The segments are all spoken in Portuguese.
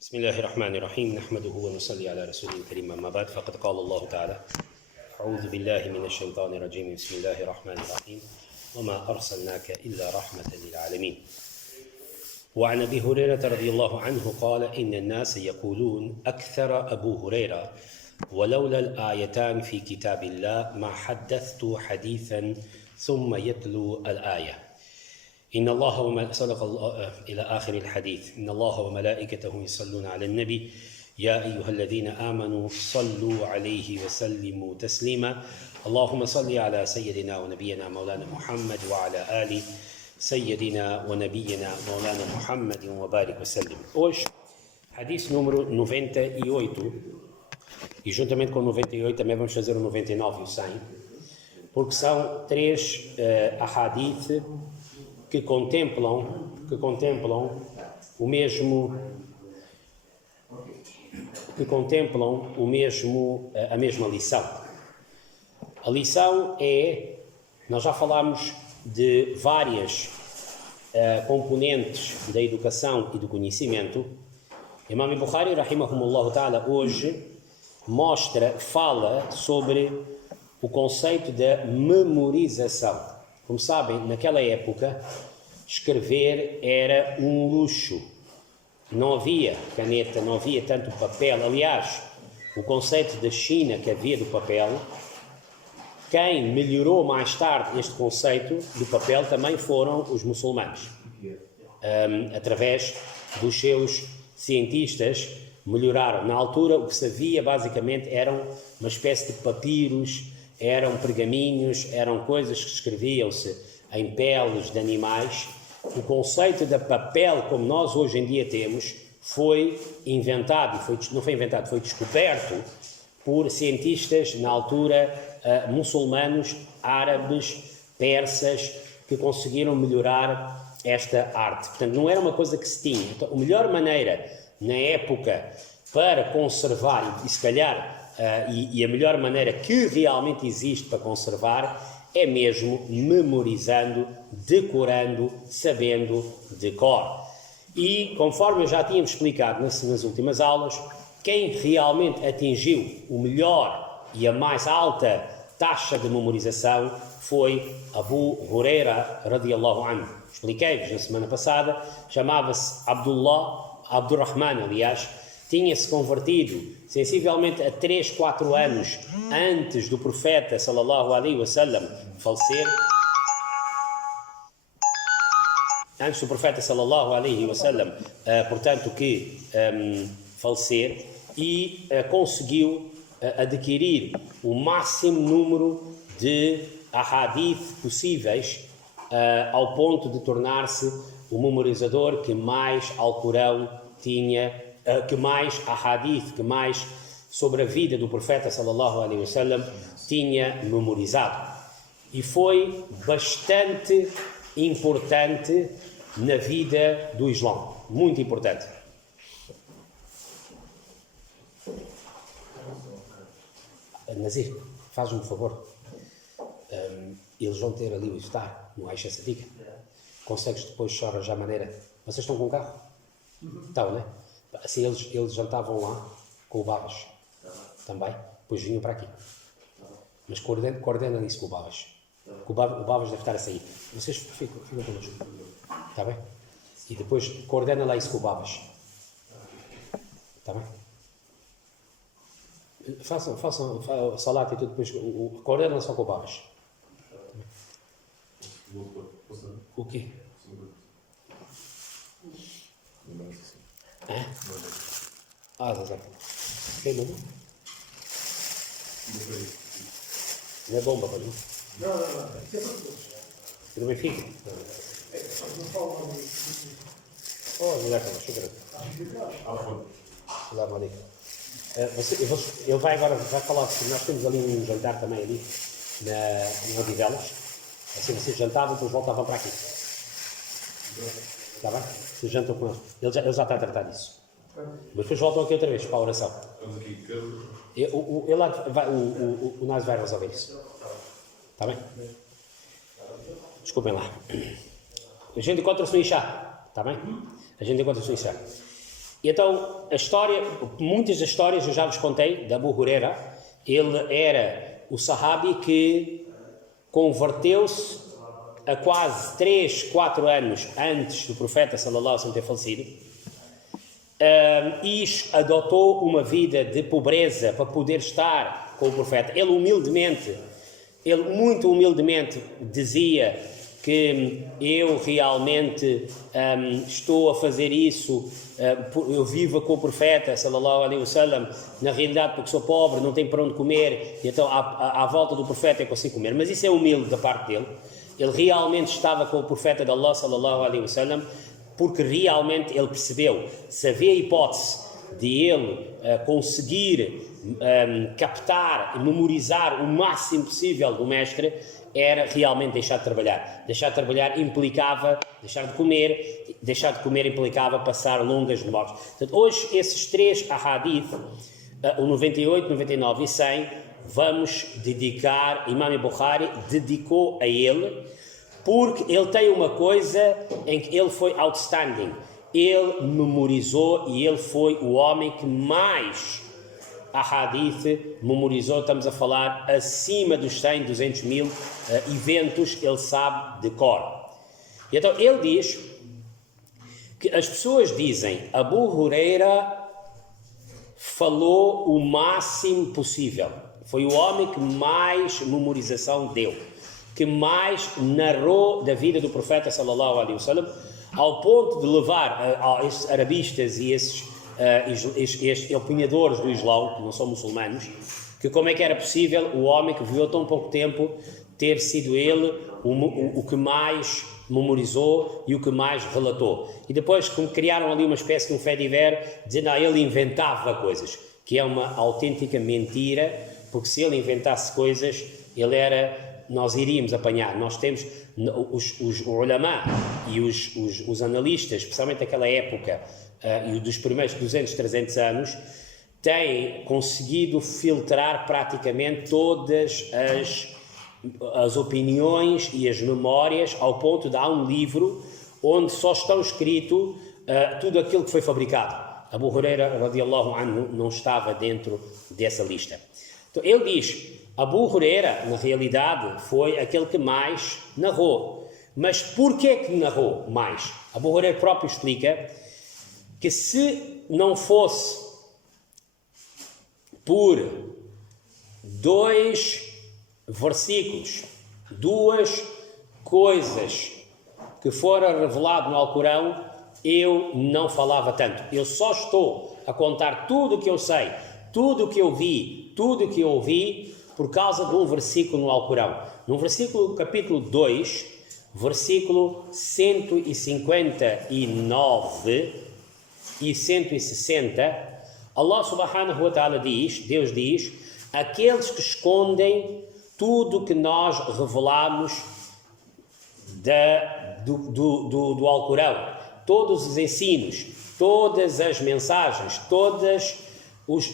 بسم الله الرحمن الرحيم نحمده ونصلي على رسوله الكريم أما بعد فقد قال الله تعالى أعوذ بالله من الشيطان الرجيم بسم الله الرحمن الرحيم وما أرسلناك إلا رحمة للعالمين. وعن أبي هريرة رضي الله عنه قال إن الناس يقولون أكثر أبو هريرة ولولا الآيتان في كتاب الله ما حدثت حديثا ثم يتلو الآية إن الله صدق الله إلى آخر الحديث إن الله وملائكته يصلون على النبي يا أيها الذين آمنوا صلوا عليه وسلموا تسليما اللهم صل على سيدنا ونبينا مولانا محمد وعلى آل سيدنا ونبينا مولانا محمد وبارك وسلم. Hoje, hadith número 98 e juntamente com o 98 também vamos fazer o 99 e o 100, porque são três ahadith que contemplam a mesma lição. A lição é, nós já falámos de várias componentes da educação e do conhecimento. Imam Bukhari, rahimahumullah ta'ala, hoje fala sobre o conceito da memorização. Como sabem, naquela época, escrever era um luxo. Não havia caneta, não havia tanto papel. Aliás, o conceito da China que havia do papel, quem melhorou mais tarde este conceito do papel também foram os muçulmanos. Através dos seus cientistas, melhoraram. Na altura, o que se havia basicamente eram uma espécie de papiros, eram pergaminhos, eram coisas que escreviam-se em peles de animais. O conceito de papel, como nós hoje em dia temos, foi inventado, foi descoberto por cientistas na altura muçulmanos, árabes, persas, que conseguiram melhorar esta arte. Portanto, não era uma coisa que se tinha. Então, a melhor maneira na época para conservar, e se calhar e a melhor maneira que realmente existe para conservar é mesmo memorizando, decorando, sabendo de cor. E conforme eu já tínhamos explicado nas últimas aulas, quem realmente atingiu o melhor e a mais alta taxa de memorização foi Abu Huraira radiyallahu anhu. Expliquei-vos na semana passada, chamava-se Abdurrahman, aliás, tinha-se convertido sensivelmente a 3, 4 anos antes do profeta sallallahu alaihi wasallam falecer. Antes do profeta sallallahu alaihi wasallam, portanto, falecer, e conseguiu adquirir o máximo número de ahadith possíveis, ao ponto de tornar-se o memorizador que mais Alcorão tinha, que mais ahadith, que mais sobre a vida do profeta sallallahu alaihi wasallam tinha memorizado. E foi bastante importante na vida do Islão, muito importante. Nazir, faz-me um favor. Eles vão ter ali o iftar no Aisha Sadiqa. Consegues depois só arranjar maneira? Vocês estão com um carro? Estão, né? Assim eles jantavam lá com o Babas também, depois vinham para aqui. Mas coordena isso com o Babas. O Babas deve estar a sair. Vocês ficam connosco. Está bem? E depois coordena lá isso com o Babas. Está bem? Façam salata e tudo, depois coordena só com o Babas. O quê? Exato. Tem nome? Não é bomba, pode? Não. Tudo bem, fica? Mulher, shukran. Salam alaikum. Ele vai agora falar, nós temos ali um jantar também ali, na Odivelas. Assim, vocês jantavam, depois voltavam para aqui. Está bem? Vocês jantam com ele. Ele já está a tratar disso. Mas depois voltam aqui outra vez para a oração. O Naz vai resolver isso. Está bem? Desculpem lá. A gente encontra-se no Isha. Está bem? A gente encontra-se no Isha. E então, a história, muitas das histórias eu já vos contei, da Abu Huraira. Ele era o sahabi que converteu-se a quase 3, 4 anos antes do profeta sallallahu alaihi wasallam ter falecido, e adotou uma vida de pobreza para poder estar com o profeta. Ele muito humildemente dizia que eu realmente estou a fazer isso, eu vivo com o profeta sallallahu alaihi wasallam, na realidade porque sou pobre, não tenho para onde comer, e então à volta do profeta eu consigo comer. Mas isso é humilde da parte dele. Ele realmente estava com o profeta de Allah sallallahu alaihi wasallam, porque realmente ele percebeu, se havia hipótese de ele conseguir captar e memorizar o máximo possível do mestre, era realmente deixar de trabalhar. Deixar de trabalhar implicava deixar de comer implicava passar longas memórias. Portanto, hoje esses 3 ahadith, o 98, 99 e 100, vamos dedicar, Imam Bukhari dedicou a ele, porque ele tem uma coisa em que ele foi outstanding. Ele memorizou e ele foi o homem que mais ahadith memorizou. Estamos a falar acima dos 100, 200 mil eventos, ele sabe de cor. E então ele diz que as pessoas dizem Abu Huraira falou o máximo possível, foi o homem que mais memorização deu, que mais narrou da vida do profeta sallallahu alaihi wasallam, ao ponto de levar a esses arabistas e esses opinadores do Islão, que não são muçulmanos, que como é que era possível o homem que viveu tão pouco tempo ter sido ele o que mais memorizou e o que mais relatou. E depois criaram ali uma espécie de um fait divers, dizendo que ele inventava coisas, que é uma autêntica mentira, porque se ele inventasse coisas, nós iríamos apanhar. Nós temos os ulama e os analistas, especialmente daquela época, e dos primeiros 200, 300 anos, têm conseguido filtrar praticamente todas as opiniões e as memórias, ao ponto de há um livro onde só está escrito tudo aquilo que foi fabricado. Abu Huraira radiallahu anhu não estava dentro dessa lista. Então ele diz, Abu Huraira na realidade foi aquele que mais narrou. Mas porquê que narrou mais? Abu Huraira próprio explica que se não fosse por 2 versículos, 2 coisas que foram reveladas no Alcorão, eu não falava tanto. Eu só estou a contar tudo o que eu sei, tudo o que eu vi, tudo o que eu ouvi, por causa de um versículo no Alcorão. No versículo, capítulo 2, versículo 159 e 160, Allah subhanahu wa ta'ala diz, Deus diz, aqueles que escondem tudo o que nós revelamos do Alcorão, todos os ensinos, todas as mensagens, todas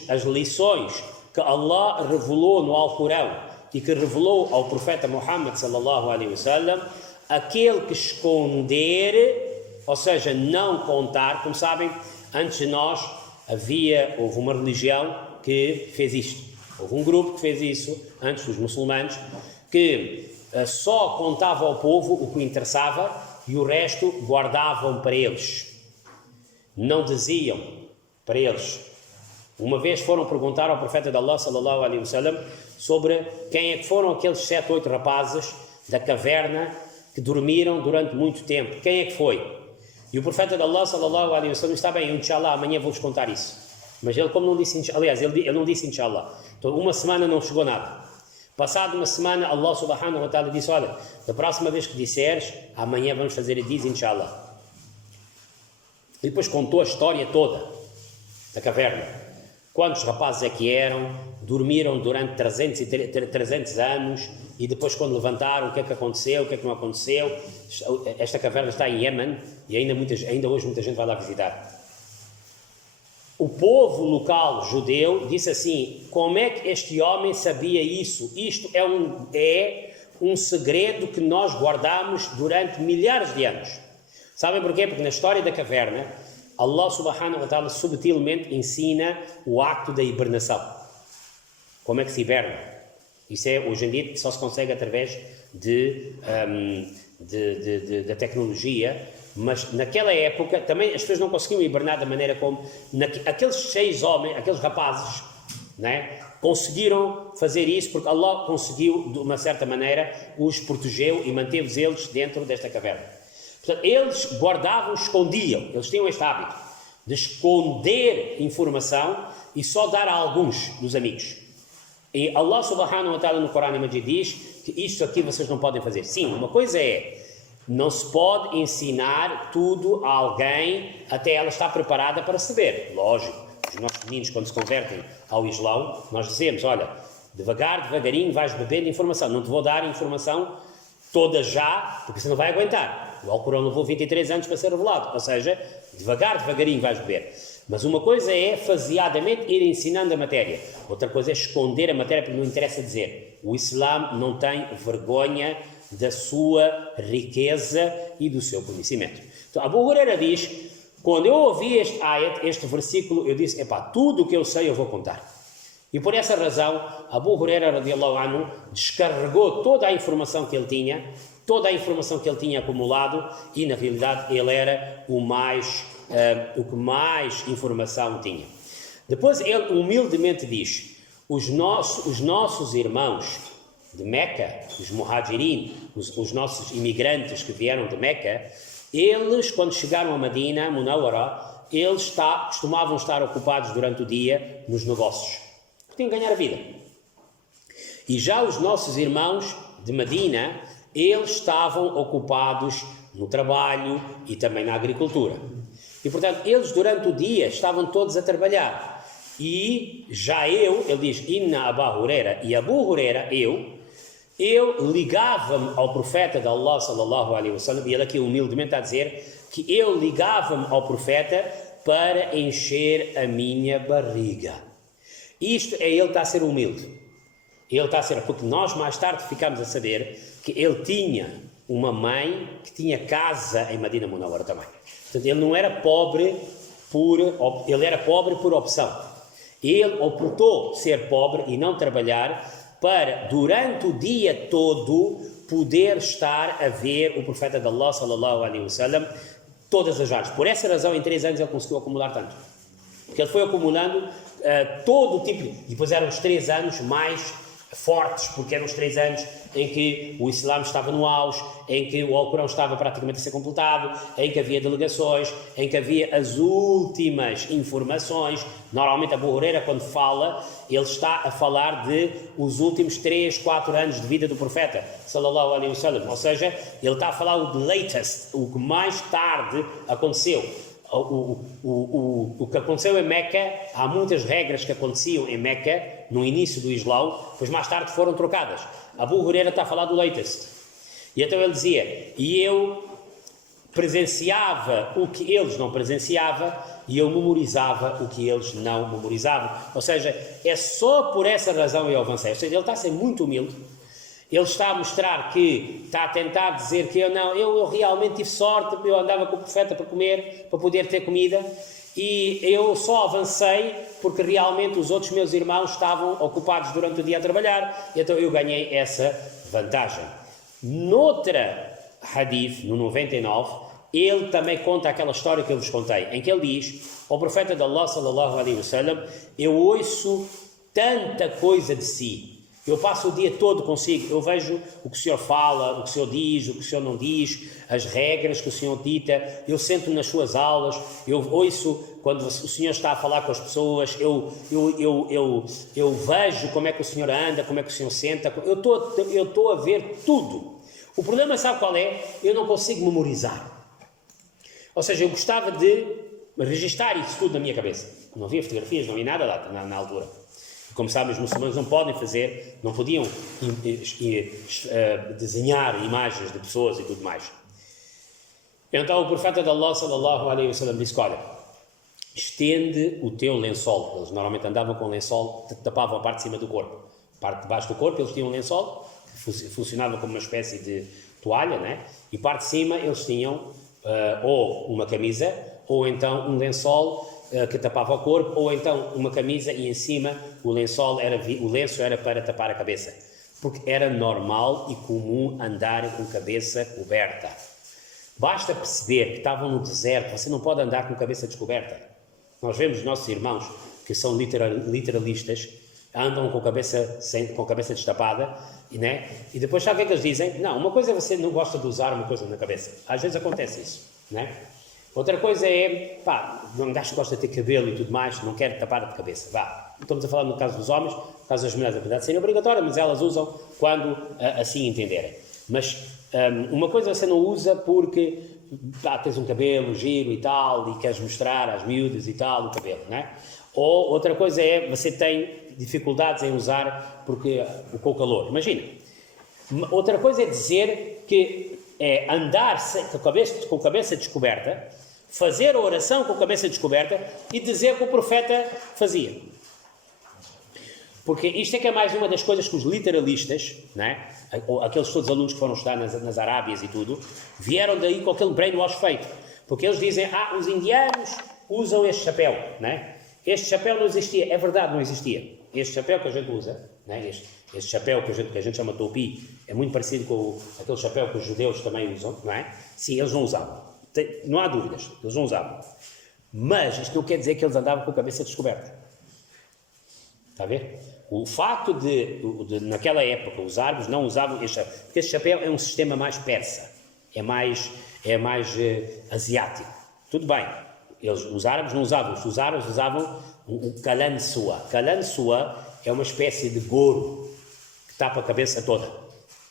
as lições que Allah revelou no Alcorão e que revelou ao profeta Muhammad sallallahu alaihi wasallam, aquele que esconder, ou seja, não contar, como sabem, antes de nós houve uma religião que fez isto, houve um grupo que fez isso antes dos muçulmanos, que só contava ao povo o que interessava e o resto guardavam para eles, não diziam para eles. Uma vez foram perguntar ao profeta de Allah sallallahu alaihi wasallam sobre quem é que foram aqueles 7, 8 rapazes da caverna que dormiram durante muito tempo, quem é que foi? E o profeta de Allah sallallahu alaihi wasallam está bem, inshallah, amanhã vou-vos contar isso. Mas ele, como não disse, aliás, ele não disse inshallah. Então, uma semana não chegou nada. Passado uma semana, Allah subhanahu wa ta'ala disse, olha, da próxima vez que disseres, amanhã vamos fazer, diz inshallah. E depois contou a história toda da caverna. Quantos rapazes é que eram, dormiram durante 300 anos, e depois quando levantaram, o que é que aconteceu, o que é que não aconteceu. Esta caverna está em Iêmen, e ainda hoje muita gente vai lá visitar. O povo local judeu disse assim, como é que este homem sabia isso? Isto é um segredo que nós guardamos durante milhares de anos. Sabem porquê? Porque na história da caverna, Allah subhanahu wa ta'ala subtilmente ensina o acto da hibernação. Como é que se hiberna? Isso hoje em dia só se consegue através da tecnologia, mas naquela época também as pessoas não conseguiam hibernar da maneira como aqueles 6 homens, aqueles rapazes, né, conseguiram fazer isso porque Allah conseguiu, de uma certa maneira, os protegeu e manteve-os eles dentro desta caverna. Portanto, eles guardavam, escondiam, eles tinham este hábito de esconder informação e só dar a alguns dos amigos. E Allah subhanahu wa ta'ala no Corão Majid diz que isto aqui vocês não podem fazer. Sim, uma coisa não se pode ensinar tudo a alguém até ela estar preparada para saber. Lógico, os nossos meninos quando se convertem ao Islão, nós dizemos, olha, devagarinho vais bebendo informação, não te vou dar informação toda já, porque você não vai aguentar. O Alcorão levou 23 anos para ser revelado, ou seja, devagarinho vais beber. Mas uma coisa é, faseadamente, ir ensinando a matéria. Outra coisa é esconder a matéria, porque não interessa dizer. O Islã não tem vergonha da sua riqueza e do seu conhecimento. Então, Abu Huraira diz, quando eu ouvi este versículo, eu disse, tudo o que eu sei eu vou contar. E por essa razão, Abu Huraira radiallahu anhu descarregou toda a informação que ele tinha, toda a informação que ele tinha acumulado, e na realidade ele era o que mais informação tinha. Depois ele humildemente diz, os nossos irmãos de Meca, os muhajirin, os nossos imigrantes que vieram de Meca, eles quando chegaram a Medina, Munawwara, eles costumavam estar ocupados durante o dia nos negócios, tinham que ganhar a vida. E já os nossos irmãos de Medina, eles estavam ocupados no trabalho e também na agricultura. E, portanto, eles durante o dia estavam todos a trabalhar. E já ele diz, Inna Abu Huraira, e Abu Huraira, eu ligava-me ao profeta de Allah, sallallahu alaihi wasallam, e ele aqui humildemente está a dizer que eu ligava-me ao profeta para encher a minha barriga. Isto ele está a ser humilde. Ele está a ser, porque nós mais tarde ficámos a saber que ele tinha uma mãe que tinha casa em Medina Munawwara também. Portanto, ele não era pobre ele era pobre por opção. Ele optou ser pobre e não trabalhar para, durante o dia todo, poder estar a ver o profeta de Allah, sallallahu alaihi wasallam, todas as horas. Por essa razão, em 3 anos ele conseguiu acumular tanto. Porque ele foi acumulando todo o tipo e depois eram os 3 anos mais fortes, porque eram os 3 anos em que o Islã estava no auge, em que o Alcorão estava praticamente a ser completado, em que havia delegações, em que havia as últimas informações. Normalmente Abu Huraira, quando fala, ele está a falar de os últimos 3, 4 anos de vida do profeta, sallallahu alaihi wasallam, ou seja, ele está a falar o the latest, o que mais tarde aconteceu. O que aconteceu em Meca, há muitas regras que aconteciam em Meca no início do Islão, pois mais tarde foram trocadas. Abu Huraira está a falar do latest. E então ele dizia, e eu presenciava o que eles não presenciavam e eu memorizava o que eles não memorizavam. Ou seja, é só por essa razão eu avancei. Ou seja, ele está a ser muito humilde. Ele está a mostrar que, está a tentar dizer que eu realmente tive sorte, eu andava com o profeta para comer, para poder ter comida, e eu só avancei porque realmente os outros meus irmãos estavam ocupados durante o dia a trabalhar, e então eu ganhei essa vantagem. Noutra hadith, no 99, ele também conta aquela história que eu vos contei, em que ele diz, ao profeta de Allah, sallallahu alaihi wasallam, eu ouço tanta coisa de si, eu passo o dia todo consigo, eu vejo o que o Senhor fala, o que o Senhor diz, o que o Senhor não diz, as regras que o Senhor dita, eu sento-me nas suas aulas, eu ouço quando o Senhor está a falar com as pessoas, eu vejo como é que o Senhor anda, como é que o Senhor senta, eu estou a ver tudo. O problema, sabe qual é? Eu não consigo memorizar. Ou seja, eu gostava de registar isso tudo na minha cabeça. Não havia fotografias, não havia nada lá na altura. Como sabem, os muçulmanos não podiam desenhar imagens de pessoas e tudo mais. Então o profeta de Allah, sallallahu alaihi wasallam, disse, olha, estende o teu lençol. Eles normalmente andavam com lençol, tapavam a parte de cima do corpo. A parte de baixo do corpo eles tinham um lençol, que funcionava como uma espécie de toalha, né? E parte de cima eles tinham ou uma camisa ou então um lençol que tapava o corpo, ou então uma camisa e em cima o lenço era para tapar a cabeça, porque era normal e comum andar com a cabeça coberta. Basta perceber que estavam no deserto, você não pode andar com a cabeça descoberta. Nós vemos nossos irmãos que são literalistas, andam com a cabeça destapada, né? E depois sabe o que eles dizem? Não, uma coisa é você não gosta de usar uma coisa na cabeça. Às vezes acontece isso, né? Outra coisa é, não gajo gosta de ter cabelo e tudo mais, não quer tapar de cabeça, vá. Estamos a falar no caso dos homens, no caso das mulheres, apesar de ser obrigatório, mas elas usam quando assim entenderem. Mas uma coisa você não usa porque tens um cabelo giro e tal, e queres mostrar às miúdas e tal o cabelo, né? Ou outra coisa é, você tem dificuldades em usar porque com o calor, imagina. Outra coisa é dizer que é andar com a cabeça descoberta, fazer a oração com a cabeça descoberta e dizer que o profeta fazia. Porque isto é que é mais uma das coisas que os literalistas, né, aqueles todos alunos que foram estudar nas Arábias e tudo, vieram daí com aquele brainwash feito. Porque eles dizem, os indianos usam este chapéu, né? Este chapéu não existia. É verdade, não existia. Este chapéu que a gente usa, né, este chapéu que a gente chama topi, é muito parecido com aquele chapéu que os judeus também usam, não é? Sim, eles não usavam. Não há dúvidas, eles não usavam. Mas isto não quer dizer que eles andavam com a cabeça descoberta. Está a ver? O facto de naquela época, os árabes não usavam este chapéu, porque este chapéu é um sistema mais persa, é mais asiático. Tudo bem, os árabes não usavam, os árabes usavam o kalan sua. Kalan sua é uma espécie de gorro que tapa a cabeça toda,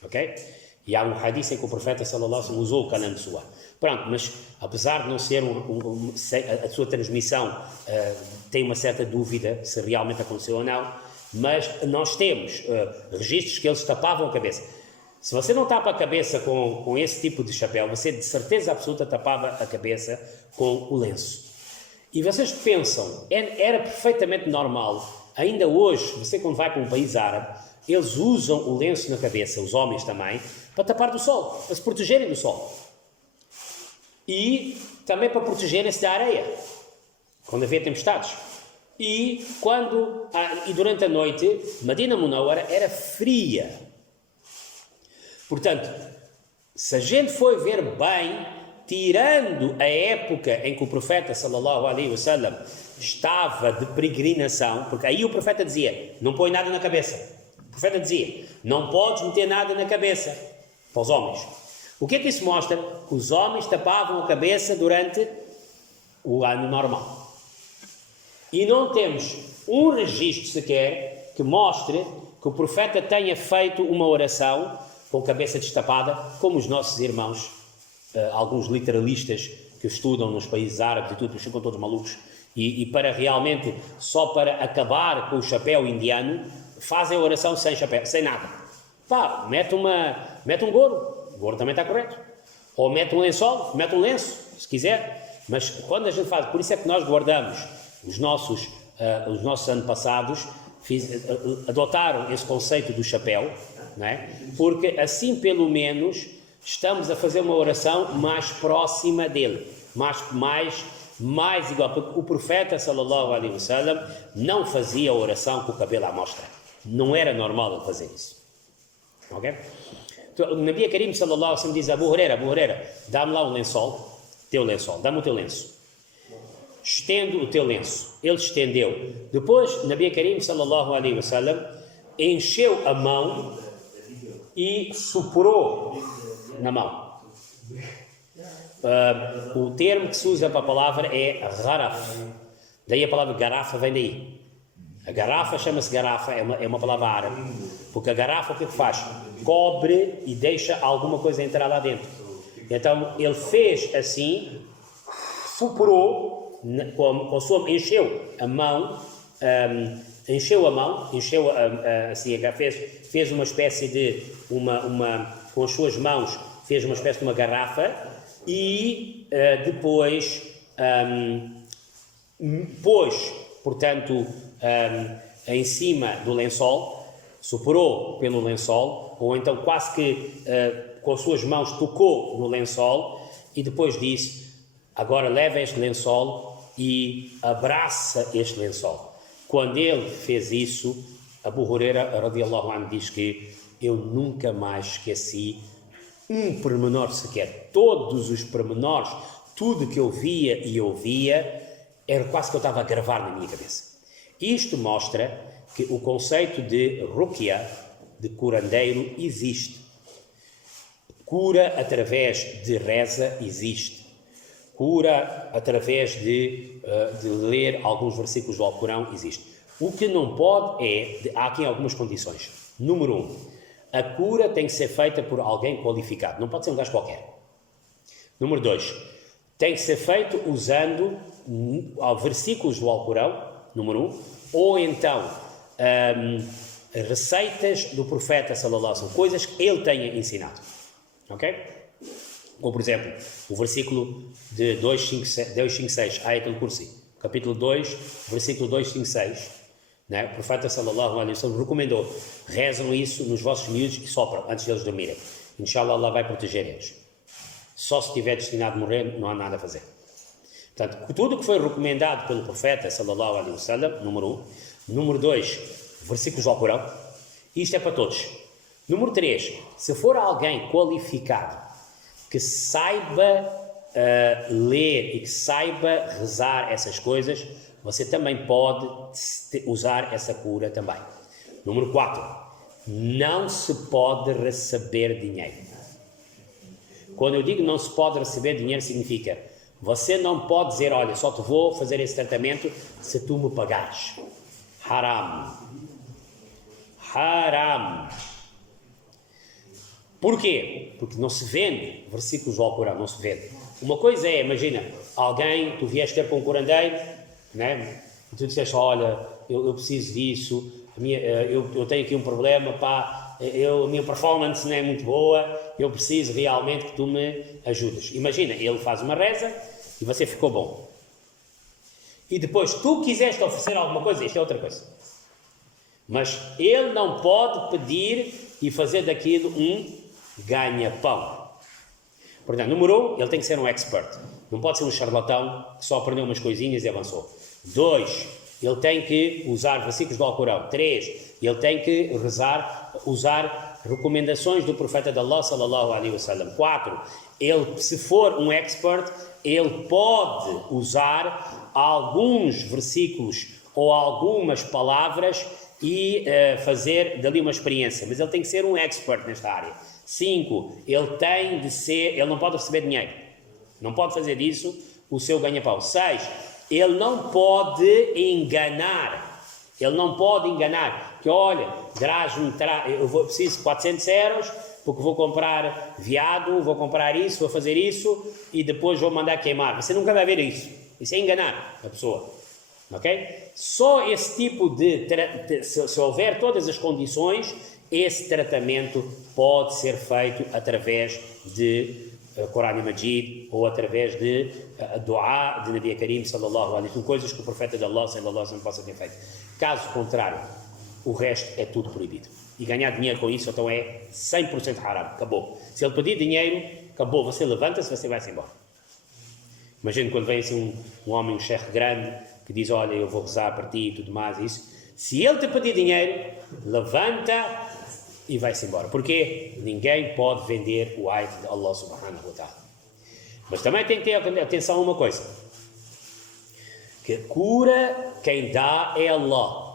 ok? E há um hadith em que o profeta sallallahu alaihi wasallam usou o kalan sua. Pronto, mas apesar de não ser a sua transmissão tem uma certa dúvida se realmente aconteceu ou não, mas nós temos registros que eles tapavam a cabeça. Se você não tapa a cabeça com esse tipo de chapéu, você de certeza absoluta tapava a cabeça com o lenço. E vocês pensam, era perfeitamente normal, ainda hoje, você quando vai para um país árabe, eles usam o lenço na cabeça, os homens também, para tapar do sol, para se protegerem do sol. E também para protegerem-se da areia, quando havia tempestades. E durante a noite, Medina Munawwara era fria. Portanto, se a gente for ver bem, tirando a época em que o profeta sallallahu alaihi wasallam estava de peregrinação, porque aí o profeta dizia, não põe nada na cabeça. O profeta dizia, não podes meter nada na cabeça, para os homens. O que é que isso mostra? Que os homens tapavam a cabeça durante o ano normal. E não temos um registro sequer que mostre que o profeta tenha feito uma oração com a cabeça destapada, como os nossos irmãos, alguns literalistas que estudam nos países árabes e tudo, ficam todos malucos, e para realmente, só para acabar com o chapéu indiano, fazem a oração sem chapéu, sem nada. Mete um gorro. O gorro também está correto. Ou mete um lençol, mete um lenço, se quiser. Mas quando a gente faz, por isso é que nós guardamos os nossos antepassados, adotaram esse conceito do chapéu, não é? Porque assim pelo menos estamos a fazer uma oração mais próxima dele, mais igual, porque o profeta sallallahu alaihi wasallam não fazia oração com o cabelo à mostra. Não era normal ele fazer isso. Ok? O Nabi Karim sallallahu alaihi wasallam diz a Abu Huraira, dá-me lá um lençol, dá-me o teu lenço. Estendo o teu lenço. Ele estendeu. Depois, Nabi Karim sallallahu alaihi wasallam encheu a mão e soprou na mão. O termo que se usa para a palavra é gharaf. Daí a palavra garafa vem daí. A garrafa chama-se garrafa, é uma palavra árabe. Porque a garrafa o que faz? Cobre e deixa alguma coisa entrar lá dentro. Então ele fez assim, soprou, encheu a mão, assim, fez uma espécie de, com as suas mãos, fez uma espécie de uma garrafa e depois pôs, portanto, em cima do lençol, soprou pelo lençol, ou então quase que com as suas mãos tocou no lençol e depois disse, agora leva este lençol e abraça este lençol. Quando ele fez isso, Abu Huraira radiallahu anhu diz que eu nunca mais esqueci um pormenor sequer. Todos os pormenores, tudo que eu via e ouvia, era quase que eu estava a gravar na minha cabeça. Isto mostra que o conceito de ruqya, de curandeiro, existe. Cura através de reza existe. Cura através de ler alguns versículos do Alcorão existe. O que não pode há aqui algumas condições. Número 1, a cura tem que ser feita por alguém qualificado, não pode ser um gajo qualquer. Número 2, tem que ser feito usando versículos do Alcorão, número 1, ou então receitas do profeta sallallahu alaihi wasallam, coisas que ele tenha ensinado. Ok? Ou, por exemplo, o versículo de 256, Ayat al-Kursi, capítulo 2, versículo 256, né? O profeta sallallahu alaihi wasallam recomendou: rezam isso nos vossos miúdos e sopram antes deles dormirem. Inshallah, Allah vai proteger eles. Só se estiver destinado a morrer, não há nada a fazer. Portanto, tudo o que foi recomendado pelo profeta sallallahu alaihi wasallam, número 1. Número 2, versículos do Alcorão. Isto é para todos. Número 3, se for alguém qualificado, que saiba ler e que saiba rezar essas coisas, você também pode usar essa cura também. Número 4, não se pode receber dinheiro. Quando eu digo não se pode receber dinheiro, significa, você não pode dizer, olha, só te vou fazer esse tratamento se tu me pagares. Haram. Haram. Porquê? Porque não se vende versículos do Alcorão, não se vende. Uma coisa é, imagina, tu vieste ter com um curandeiro, né? E tu disseste, olha, eu preciso disso, eu tenho aqui um problema, pá, a minha performance não é muito boa, eu preciso realmente que tu me ajudes. Imagina, ele faz uma reza e você ficou bom. E depois tu quiseste oferecer alguma coisa, isto é outra coisa. Mas ele não pode pedir e fazer daquilo um ganha-pão. Portanto, número 1, ele tem que ser um expert. Não pode ser um charlatão que só aprendeu umas coisinhas e avançou. 2, ele tem que usar versículos do Alcorão. 3, ele tem que usar recomendações do profeta de Allah sallallahu alaihi wasallam. 4, ele, se for um expert, ele pode usar alguns versículos ou algumas palavras e fazer dali uma experiência, mas ele tem que ser um expert nesta área. 5, ele não pode receber dinheiro, não pode fazer disso o seu ganha-pão. 6, ele não pode enganar, que olha, eu preciso de 400 euros, porque vou comprar veado, vou comprar isso, vou fazer isso, e depois vou mandar queimar. Você nunca vai ver isso é enganar a pessoa. Ok? Só esse tipo se houver todas as condições, esse tratamento pode ser feito através de Corão Majid ou através de Dua de Nabi Karim sallallahu alaihi wasallam, coisas que o profeta de Allah sallallahu alaihi wasallam possa ter feito. Caso contrário, o resto é tudo proibido. E ganhar dinheiro com isso, então é 100% haram. Acabou. Se ele pedir dinheiro, acabou. Você levanta-se, você vai-se embora. Imagina quando vem assim um homem, um chefe grande, que diz, olha, eu vou rezar para ti e tudo mais, isso. Se ele te pedir dinheiro, levanta e vai-se embora. Porquê? Ninguém pode vender o ayat de Allah subhanahu wa ta'ala. Mas também tem que ter atenção a uma coisa. Que cura, quem dá é Allah.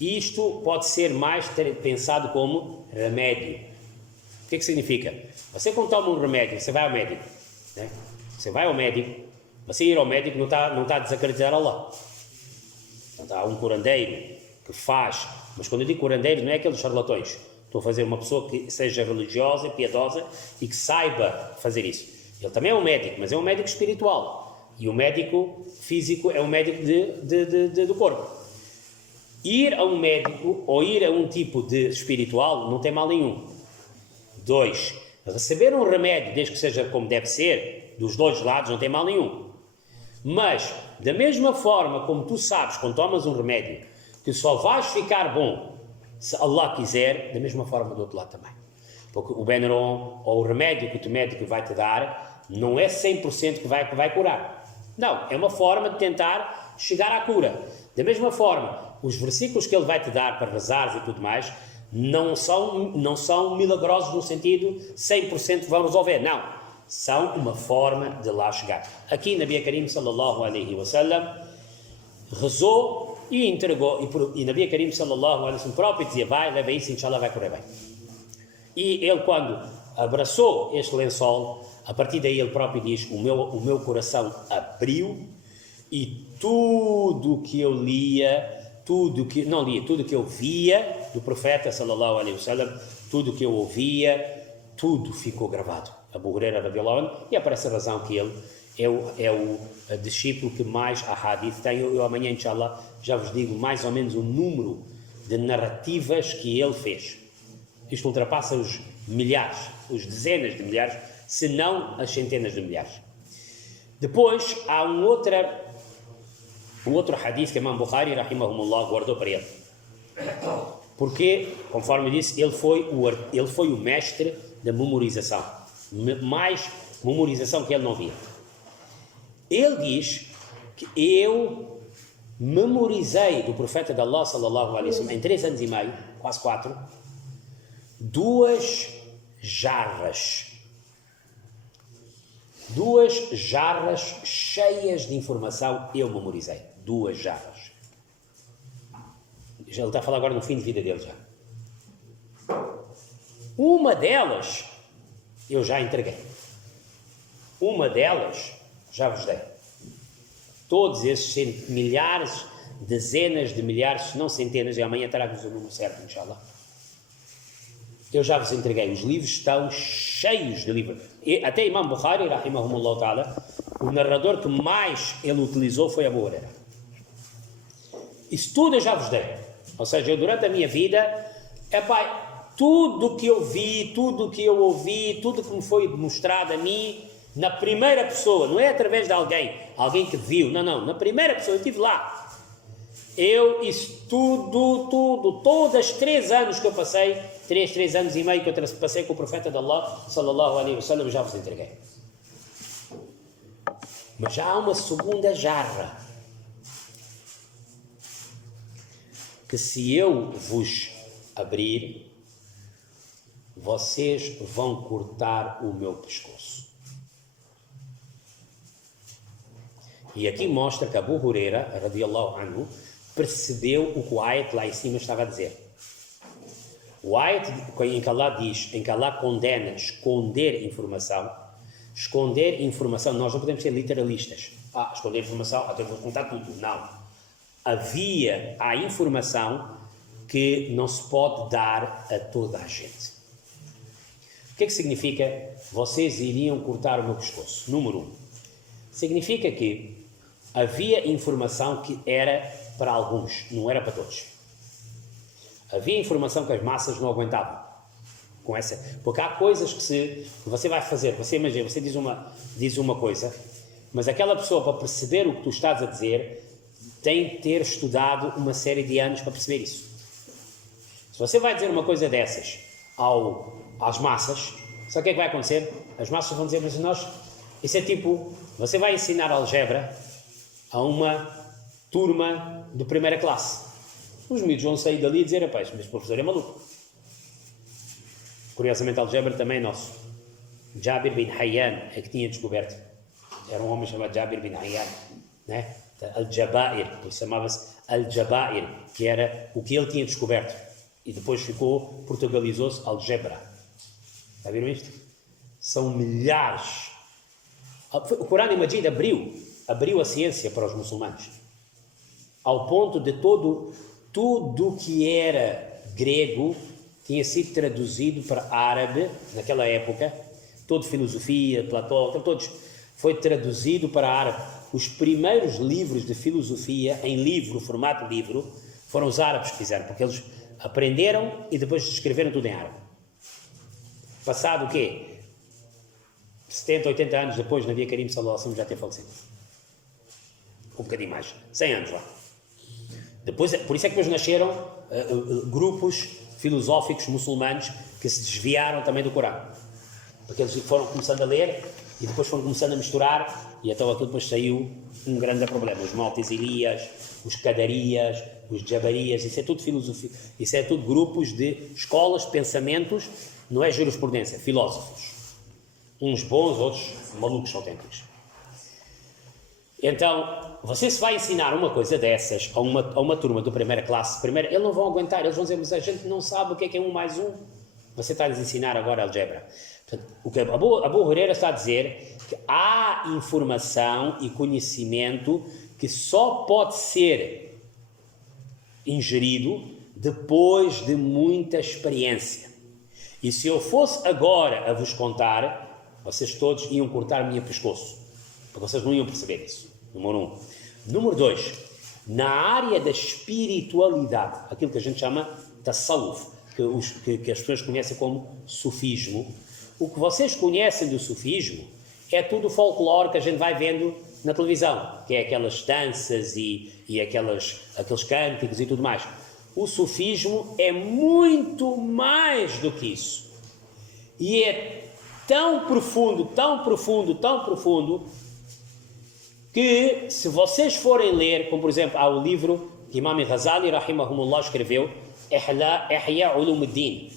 Isto pode ser mais pensado como remédio. O que significa? Você quando toma um remédio, você vai ao médico, né? Você vai ao médico, você ir ao médico não está a desacreditar Allah. Então, há um curandeiro que faz, mas quando eu digo curandeiro não é aqueles charlatões. Estou a fazer uma pessoa que seja religiosa, piedosa e que saiba fazer isso. Ele também é um médico, mas é um médico espiritual. E o médico físico é um médico do corpo. Ir a um médico ou ir a um tipo de espiritual não tem mal nenhum. 2, receber um remédio, desde que seja como deve ser, dos dois lados, não tem mal nenhum. Mas, da mesma forma como tu sabes, quando tomas um remédio, que só vais ficar bom se Allah quiser, da mesma forma do outro lado também. Porque o Benuron ou o remédio que o teu médico vai te dar não é 100% que vai curar. Não, é uma forma de tentar chegar à cura. Da mesma forma, os versículos que ele vai te dar para rezares e tudo mais, não são milagrosos no sentido 100% vão resolver, não. São uma forma de lá chegar. Aqui Nabi Karim sallallahu alaihi wasallam rezou e entregou, e Nabi Karim sallallahu alaihi wasallam próprio dizia, vai, leva isso, inshallah vai correr bem. E ele quando abraçou este lençol, a partir daí ele próprio diz, o meu coração abriu e tudo que eu lia, tudo que eu via do profeta sallallahu alaihi wasallam, tudo que eu ouvia, tudo ficou gravado. Abu Huraira radiallahu anhu, e é por essa razão que ele é o discípulo que mais hadith tem. Eu amanhã, inshallah, já vos digo mais ou menos o número de narrativas que ele fez. Isto ultrapassa os milhares, os dezenas de milhares, se não as centenas de milhares. Depois há um outro hadith que Imam Bukhari, rahimahumullah, guardou para ele. Porque, conforme disse, ele foi o mestre da memorização. Mais memorização que ele não via. Ele diz que eu memorizei do profeta de Allah, sallallahu alaihi wasallam, em 3 anos e meio, quase 4, 2 jarras cheias de informação eu memorizei. 2 jarras. Ele está a falar agora no fim de vida dele já. Uma delas eu já entreguei. Uma delas já vos dei. Todos esses milhares, dezenas de milhares, se não centenas, e amanhã trago-vos o número certo, inshallah. Eu já vos entreguei. Os livros estão cheios de livros. E até Imam Bukhari, rahimahumullah ta'ala, o narrador que mais ele utilizou foi Abu Huraira. Isso tudo eu já vos dei. Ou seja, eu durante a minha vida, tudo que eu vi, tudo que eu ouvi, tudo que me foi mostrado a mim, na primeira pessoa, não é através de alguém que viu, não, na primeira pessoa, eu estive lá. Isso todos 3 anos que eu passei, 3 anos e meio que eu passei com o profeta de Allah, sallallahu alaihi wasallam, eu já vos entreguei. Mas já há uma segunda jarra, que se eu vos abrir, vocês vão cortar o meu pescoço. E aqui mostra que Abu Huraira, radiallahu anhu, percebeu o que o ayat lá em cima estava a dizer. O ayat em que Allah diz, em que Allah condena esconder informação, nós não podemos ser literalistas. Esconder informação, até vou contar tudo. Não. Há informação que não se pode dar a toda a gente. O que é que significa vocês iriam cortar o meu pescoço? Número 1. Significa que havia informação que era para alguns, não era para todos. Havia informação que as massas não aguentavam. Porque há coisas que você vai fazer, você imagina, você diz uma coisa, mas aquela pessoa, para perceber o que tu estás a dizer, tem que ter estudado uma série de anos para perceber isso. Se você vai dizer uma coisa dessas às massas, sabe o que é que vai acontecer? As massas vão dizer, mas isso é tipo, você vai ensinar algebra a uma turma de primeira classe. Os miúdos vão sair dali e dizer, mas o professor é maluco. Curiosamente, a algebra também é nosso. Jabir bin Hayyan é que tinha descoberto. Era um homem chamado Jabir bin Hayyan, né? Al-Jabair, por isso chamava-se Al-Jabair, que era o que ele tinha descoberto. E depois portugalizou-se algebra. Está a ver isto? São milhares. O Corão Majid abriu a ciência para os muçulmanos. Ao ponto de tudo que era grego tinha sido traduzido para árabe, naquela época, toda filosofia, Platão, foi traduzido para árabe. Os primeiros livros de filosofia, formato livro, foram os árabes que fizeram, porque eles aprenderam e depois escreveram tudo em árabe. Passado o quê? 70, 80 anos depois, Nabi Karim sallallahu alaihi wasallam já ter falecido. Um bocadinho mais, 100 anos lá. Por isso é que depois nasceram grupos filosóficos muçulmanos que se desviaram também do Corão. Porque eles foram começando a ler e depois foram começando a misturar, e então aquilo depois saiu um grande problema. Os Mu'tazilias, os Qadarias, os Jabarias, isso é tudo filosofia, isso é tudo grupos de escolas, pensamentos, não é jurisprudência, filósofos. Uns bons, outros malucos autênticos. Então, você se vai ensinar uma coisa dessas a uma turma de primeira classe, eles não vão aguentar, eles vão dizer, mas a gente não sabe o que é 1 mais 1. Você está a lhes ensinar agora álgebra. Portanto, o que Abu Huraira está a dizer que há informação e conhecimento que só pode ser ingerido depois de muita experiência. E se eu fosse agora a vos contar, vocês todos iam cortar o meu pescoço, porque vocês não iam perceber isso. Número 1. Número 2. Na área da espiritualidade, aquilo que a gente chama tasawwuf, que as pessoas conhecem como sufismo, o que vocês conhecem do sufismo é tudo o folclore que a gente vai vendo na televisão, que é aquelas danças e aqueles cânticos e tudo mais. O sufismo é muito mais do que isso. E é tão profundo, tão profundo, tão profundo, que se vocês forem ler, como por exemplo, há o livro que Imam Ghazali, rahimahumullah, escreveu, Ihya Ulumuddin.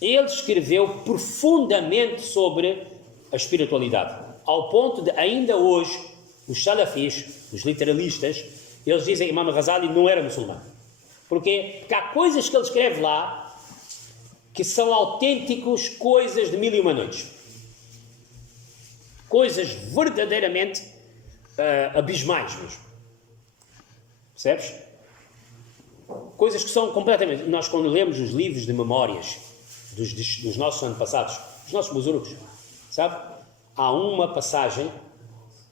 Ele escreveu profundamente sobre a espiritualidade, ao ponto de ainda hoje os salafis, os literalistas, eles dizem que Imam Ghazali não era muçulmano. Porquê? Porque há coisas que ele escreve lá que são autênticos coisas de 1001 noites. Coisas verdadeiramente abismais mesmo. Percebes? Coisas que são completamente... Nós quando lemos os livros de memórias dos nossos antepassados, dos nossos buzurucos, sabe? Há uma passagem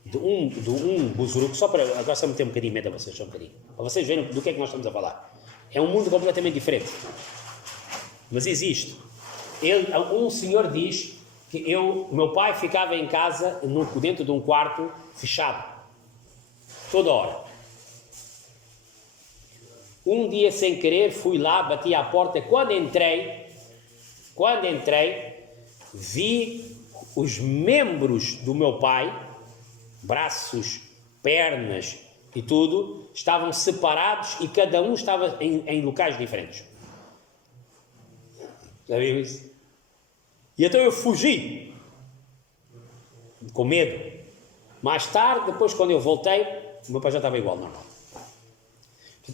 de um buzuruco, só para... Agora só meter um bocadinho medo a vocês, só um bocadinho. Para vocês verem do que é que nós estamos a falar. É um mundo completamente diferente. Mas existe. Um senhor diz que o meu pai ficava em casa, dentro de um quarto fechado, toda hora. Um dia, sem querer, fui lá, bati à porta. Quando entrei, vi os membros do meu pai, braços, pernas e tudo, estavam separados e cada um estava em locais diferentes. Já viu isso? E então eu fugi, com medo. Mais tarde, depois quando eu voltei, o meu pai já estava igual, normal.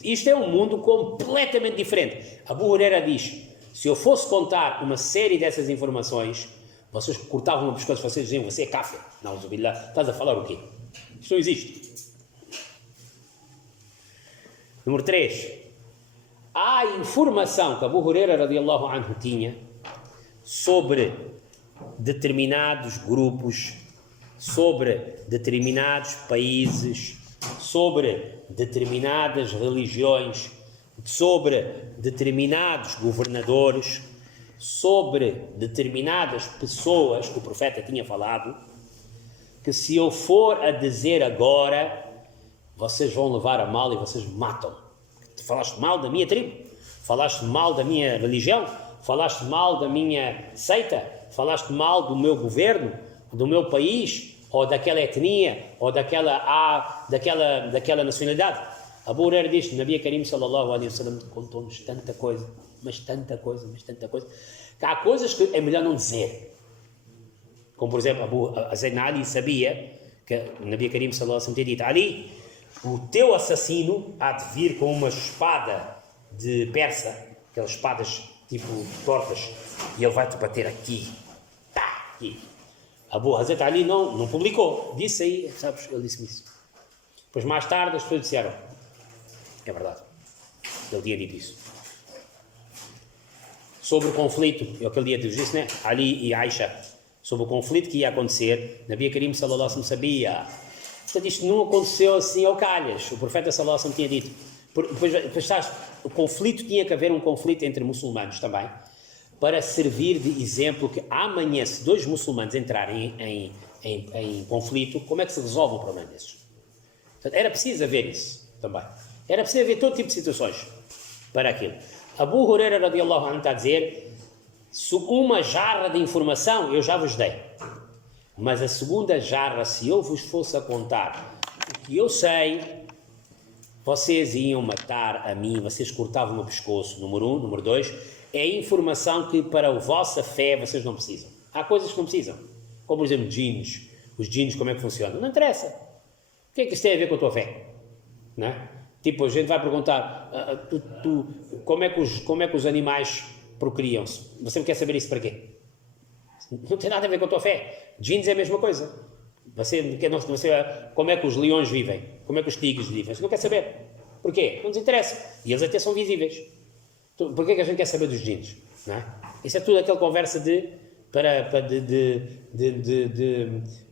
Isto é um mundo completamente diferente. Abu Huraira diz, se eu fosse contar uma série dessas informações, vocês cortavam o pescoço, vocês diziam, você é kafir. Não, Zubillah, estás a falar o quê? Isto não existe. Número 3. Há informação que Abu Huraira radiyallahu anhu tinha sobre determinados grupos, sobre determinados países, sobre determinadas religiões, sobre determinados governadores, sobre determinadas pessoas que o profeta tinha falado, que se eu for a dizer agora, vocês vão levar a mal e vocês matam. Falaste mal da minha tribo, falaste mal da minha religião, falaste mal da minha seita, falaste mal do meu governo, do meu país, ou daquela etnia, ou daquela nacionalidade. Abu Huraira diz, o Nabi Karim sallallahu alaihi wasallam contou-nos tanta coisa, mas tanta coisa, que há coisas que é melhor não dizer. Como por exemplo, a Zayn Ali sabia que o Nabi Karim sallallahu alaihi wasallam tinha dito, Ali, o teu assassino há de vir com uma espada de persa, aquelas espadas tipo tortas, e ele vai-te bater aqui, pá, aqui. Abu Hazrat Ali não publicou, disse aí, sabes, ele disse-me isso. Depois mais tarde as pessoas disseram, é verdade, ele tinha dito isso. Sobre o conflito, eu aquele dia te disse, né? Ali e Aisha, sobre o conflito que ia acontecer, Nabi Karim sallallahu alaihi wasallam sabia. Portanto, isto não aconteceu assim ao calhas. O profeta sallallahu alaihi wasallam tinha dito. Depois o conflito, tinha que haver um conflito entre muçulmanos também, para servir de exemplo que amanhã, se 2 muçulmanos entrarem em conflito, como é que se resolve um problema desses? Portanto, era preciso haver isso também. Era preciso haver todo tipo de situações para aquilo. Abu Huraira radiyallahu anhu está a dizer, uma jarra de informação eu já vos dei. Mas a segunda jarra, se eu vos fosse a contar o que eu sei, vocês iam matar a mim, vocês cortavam o pescoço, número 1. Número 2, é informação que para a vossa fé vocês não precisam. Há coisas que não precisam, como por exemplo djinos. Os djinos, como é que funcionam? Não interessa. O que é que isso tem a ver com a tua fé? Não é? Tipo, a gente vai perguntar como é que os animais procriam-se? Você não quer saber isso para quê? Não tem nada a ver com a tua fé. Djinos é a mesma coisa. Como é que os leões vivem? Como é que os tigres vivem? Você não quer saber. Porquê? Não nos interessa. E eles até são visíveis. Porquê que a gente quer saber dos djinos? Não é? Isso é tudo aquela conversa de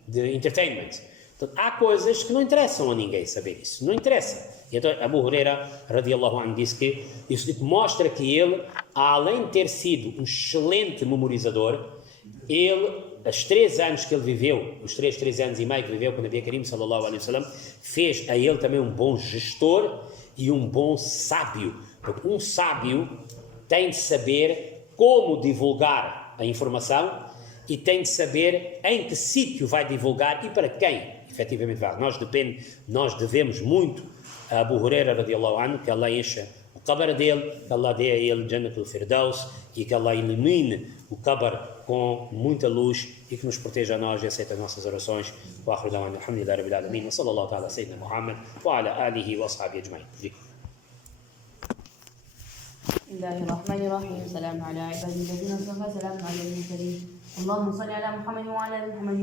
entertainment. Então, há coisas que não interessam a ninguém saber isso. Não interessa. E então Abu Huraira, radiallahu anhu, disse que isso mostra que ele, além de ter sido um excelente memorizador, ele, os 3 anos que ele viveu, os 3 anos e meio que viveu com o Nabi Karim sallallahu alaihi wasallam, fez a ele também um bom gestor e um bom sábio. Porque um sábio tem de saber como divulgar a informação e tem de saber em que sítio vai divulgar e para quem efetivamente vai. Nós devemos muito a Abu Huraira radiallahu anhu, que Allah encha o cabar dele, que Allah dê a ele Jannatul Firdaus e que Allah ilumine o cabar com muita luz e que nos proteja a nós e aceite as nossas orações. Wa akhiru da'wana alhamdulillahi rabbil alamin wa sallallahu ta'ala sayyidina Muhammad wa ala alihi wa ashabihi ajma'in. بسم الله الرحمن الرحيم. سلام على عباد الذين اصطفى، سلام على المرسلين. اللهم صل على محمد وعلى ال محمد